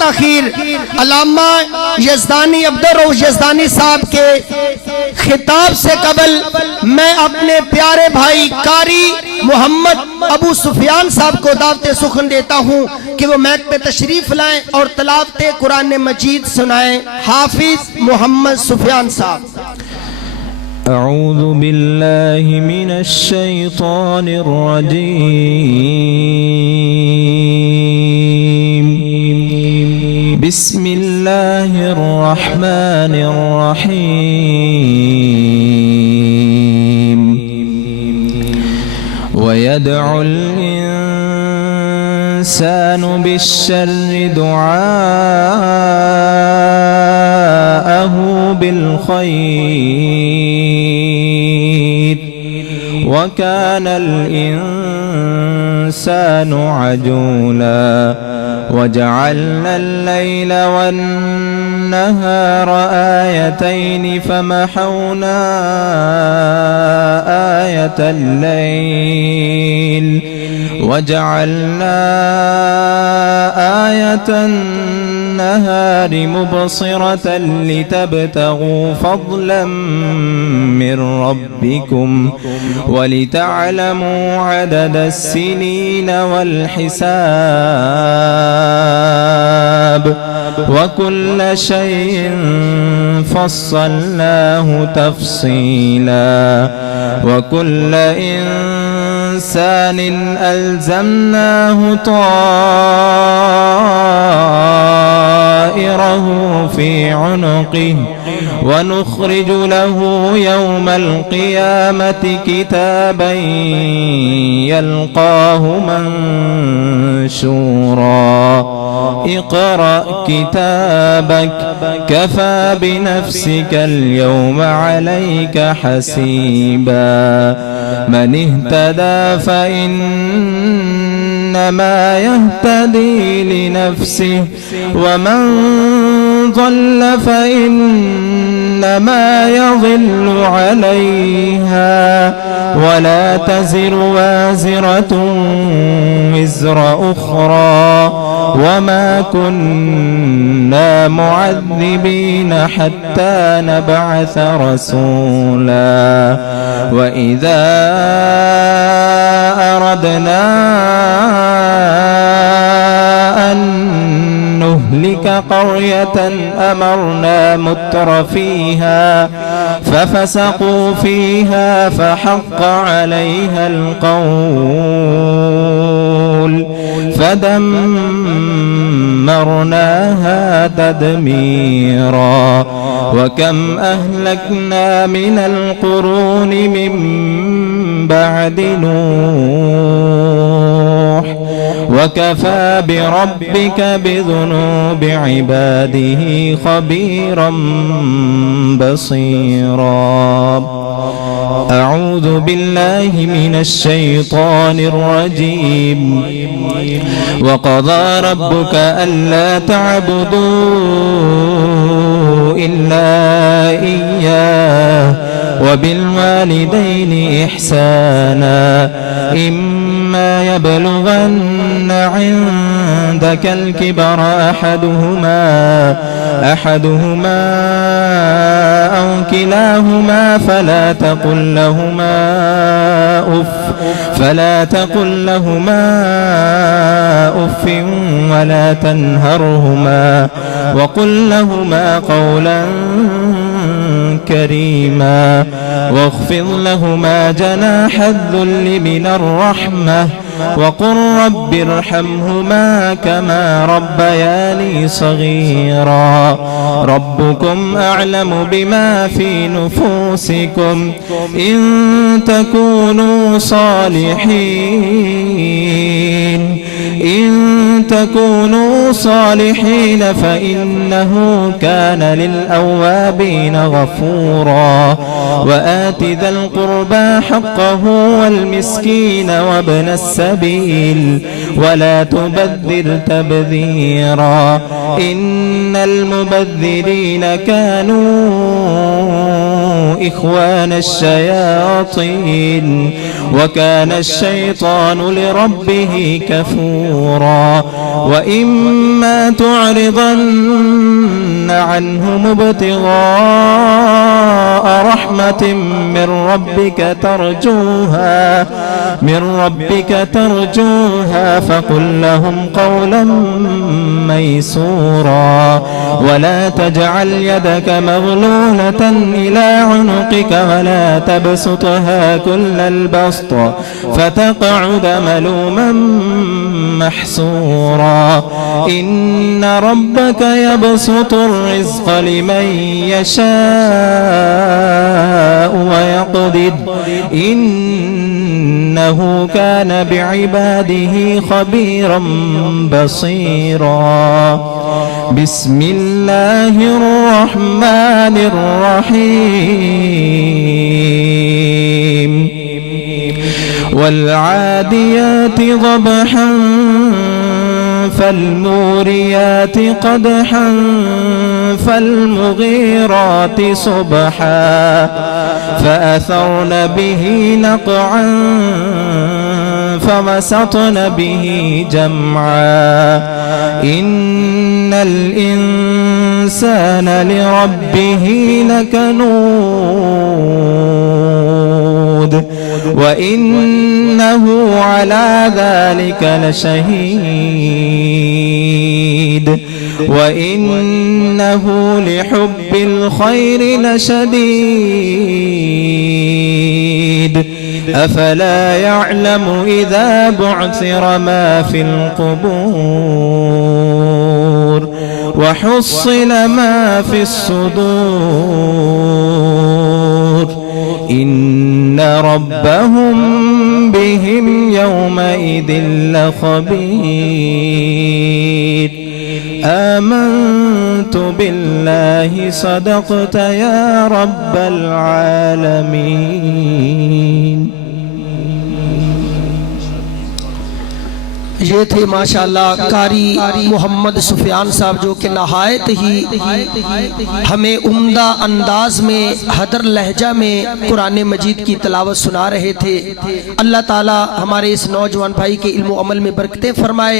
तख़ीर अल्लामा यज़दानी अब्दुर्रऊफ़ यज़दानी साहब के खिताब से कबल मैं अपने प्यारे भाई कारी मोहम्मद अबू सुफियान साहब को दावत सुखन देता हूँ कि वो मैक पे तशरीफ लाएं और तलावत कुरान मजीद सुनाएं। हाफिज मोहम्मद सुफियान साहब। अऊज़ु बिल्लाहि मिनश शैतानिर रजीम। बिस्मिल्लाहिर रहमानिर रहीम। वयदउल इंसानु बिश्शर्रि दुआअहु बिलखैर वकानल इंसानु अजूला वजअलनल लैल वन्नहार आयतैन फमहौना आयतल लैल वजअलना आयतन النهار مبصرة لتبتغوا فضلا من ربكم ولتعلموا عدد السنين والحساب وكل شيء فصلناه تفصيلا وكل إنسان ألزمناه طائره في عنقه ونخرج له يوم القيامة كتابا يلقاه منشورا اقرأ كتابك كفى بنفسك اليوم عليك حسيبا من اهتدى فإنما يهتدي لنفسه ومن ضل فإنما يضل عليها ولا تزر وازرة وزر أخرى وما كنا معذبين حتى نبعث رسولا وإذا أردنا أن نهلك قرية أمرنا متر فيها ففسقوا فيها فحق عليها القول فدمرناها تدميرا وكم أهلكنا من القرون من بعد نوح وكفى بربك بذنوب عباده خبيرا بصيرا أعوذ بالله من الشيطان الرجيم وقضى ربك ألا تعبدوا إلا إياه وبالوالدين إحسانا إما يبلغن عندك الكبر أحدهما أو كلاهما فلا تقل لهما أف ولا تنهرهما وقل لهما قولا كريما واخفض لهما جناح الذل من الرحمة وقل رب ارحمهما كما ربياني صغيرا ربكم أعلم بما في نفوسكم إن تكونوا صالحين فإنه كان للأوابين غفورا وآت ذا القربى حقه والمسكين وابن السبيل ولا تبذر تبذيرا إن المبذرين كانوا إخوان الشياطين وكان الشيطان لربه كفورا وإما تعرضن عنهم ابتغاء رحمة من ربك ترجوها فقل لهم قولا ميسورا ولا تجعل يدك مغلولة إلى عنقك ولا تبسطها كل البسط فتقعد ملوما محسورا إن ربك يبسط الرزق لمن يشاء ويقدر إنه كان بعباده خبيرا بصيرا بسم الله الرحمن الرحيم والعاديات ضبحا فالموريات قدحا فالمغيرات صبحا فأثرن به نقعا فوسطن به جمعا إن الإنسان لربه لكنود وإنه على ذلك لشهيد وإنه لحب الخير لشديد أفلا يعلم إذا بعثر ما في القبور وحصل ما في الصدور إن ربهم بهم يومئذ لخبير آمنت بالله صدقت يا رب العالمين। ये थे माशाअल्लाह कारी मोहम्मद सुफियान साहब जो कि नहायत ही हमें उम्दा अंदाज में हदर लहजा में कुरान मजीद की तिलावत सुना रहे थे। अल्लाह ताला हमारे इस नौजवान भाई के इल्म अमल में बरकतें फरमाए।